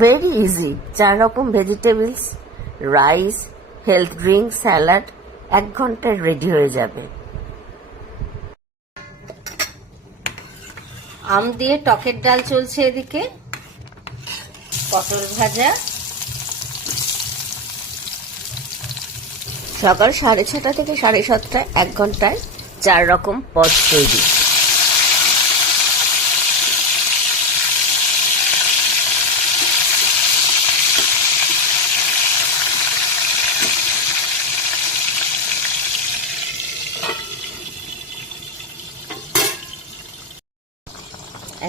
Very easy. 4 রকম vegetables, rice, health drink, salad 1 ঘন্টায় ready হয়ে যাবে। আম দিয়ে টকের ডাল চলছে এদিকে, পটল ভাজা। সকাল 6:30 থেকে 7:30, 1 ঘন্টায় 4 রকম পদ তৈরি।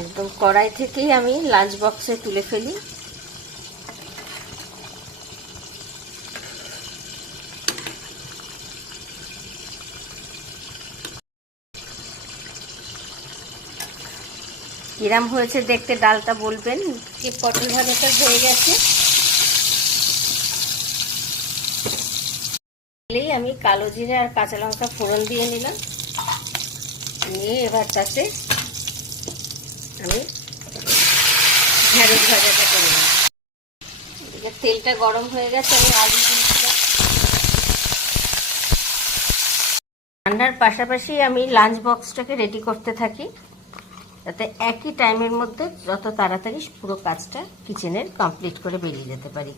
একদম কড়াই থেকেই আমি লাঞ্চ বক্সে তুলে ফেলি। কিরাম হয়েছে দেখতে ডালটা বলবেন। যে পটল ভাজাটা হয়ে গেছে, আমি কালো জিরে আর কাঁচা লঙ্কা ফোড়ন দিয়ে নিলাম। নিয়ে এবার তাতে আমি ঢেঁড়স ভাজাটা করে নিলাম। তেলটা গরম হয়ে গেছে, আমি আলু দিয়ে দিলাম। রান্নার পাশাপাশি আমি লাঞ্চ বক্সটাকে রেডি করতে থাকি, যাতে একই টাইমের মধ্যে যত তাড়াতাড়ি পুরো কাজটা কিচেনের কমপ্লিট করে বেরিয়ে যেতে পারি।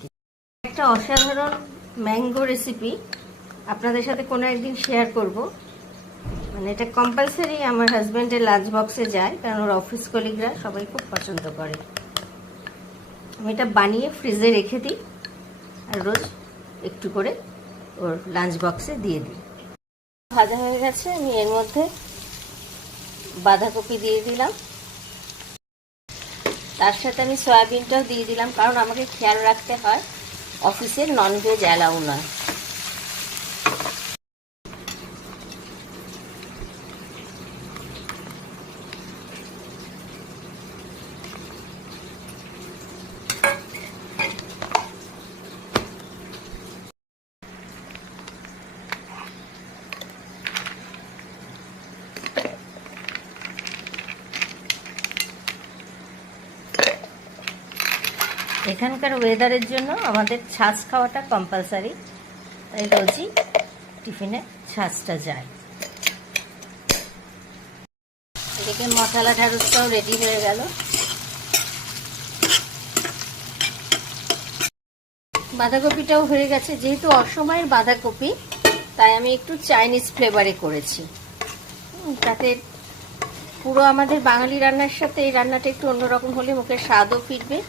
একটা অসাধারণ ম্যাঙ্গো রেসিপি আপনাদের সাথে কোনো একদিন শেয়ার করব। মানে এটা কম্পালসারি আমার হাজব্যান্ডের লাঞ্চ বক্সে যায়, কারণ ওর অফিস কলিগরা সবাই খুব পছন্দ করে। আমি এটা বানিয়ে ফ্রিজে রেখে দিই আর রোজ একটু করে ওর লাঞ্চ বক্সে দিয়ে দিই। ভাজা হয়ে গেছে, আমি এর মধ্যে বাঁধাকপি দিয়ে দিলাম। তার সাথে আমি সয়াবিনটাও দিয়ে দিলাম, কারণ আমাকে খেয়াল রাখতে হয় অফিসের ননভেজ অ্যালাউ নয়। এখানকার ওয়েদারের জন্য আমাদের ছাঁচ খাওয়াটা কম্পালসারি, তাই রোজই টিফিনে ছাঁচটা যায়। এদিকে মশলা ঢ্যাঁড়সটাও রেডি হয়ে গেল। বাঁধাকপিটাও হয়ে গেছে। যেহেতু অসময়ের বাঁধাকপি, তাই আমি একটু চাইনিজ ফ্লেভারে করেছি, তাতে পুরো আমাদের বাঙালি রান্নার সাথে এই রান্নাটা একটু অন্যরকম হলে মুখের স্বাদও ফিরবে,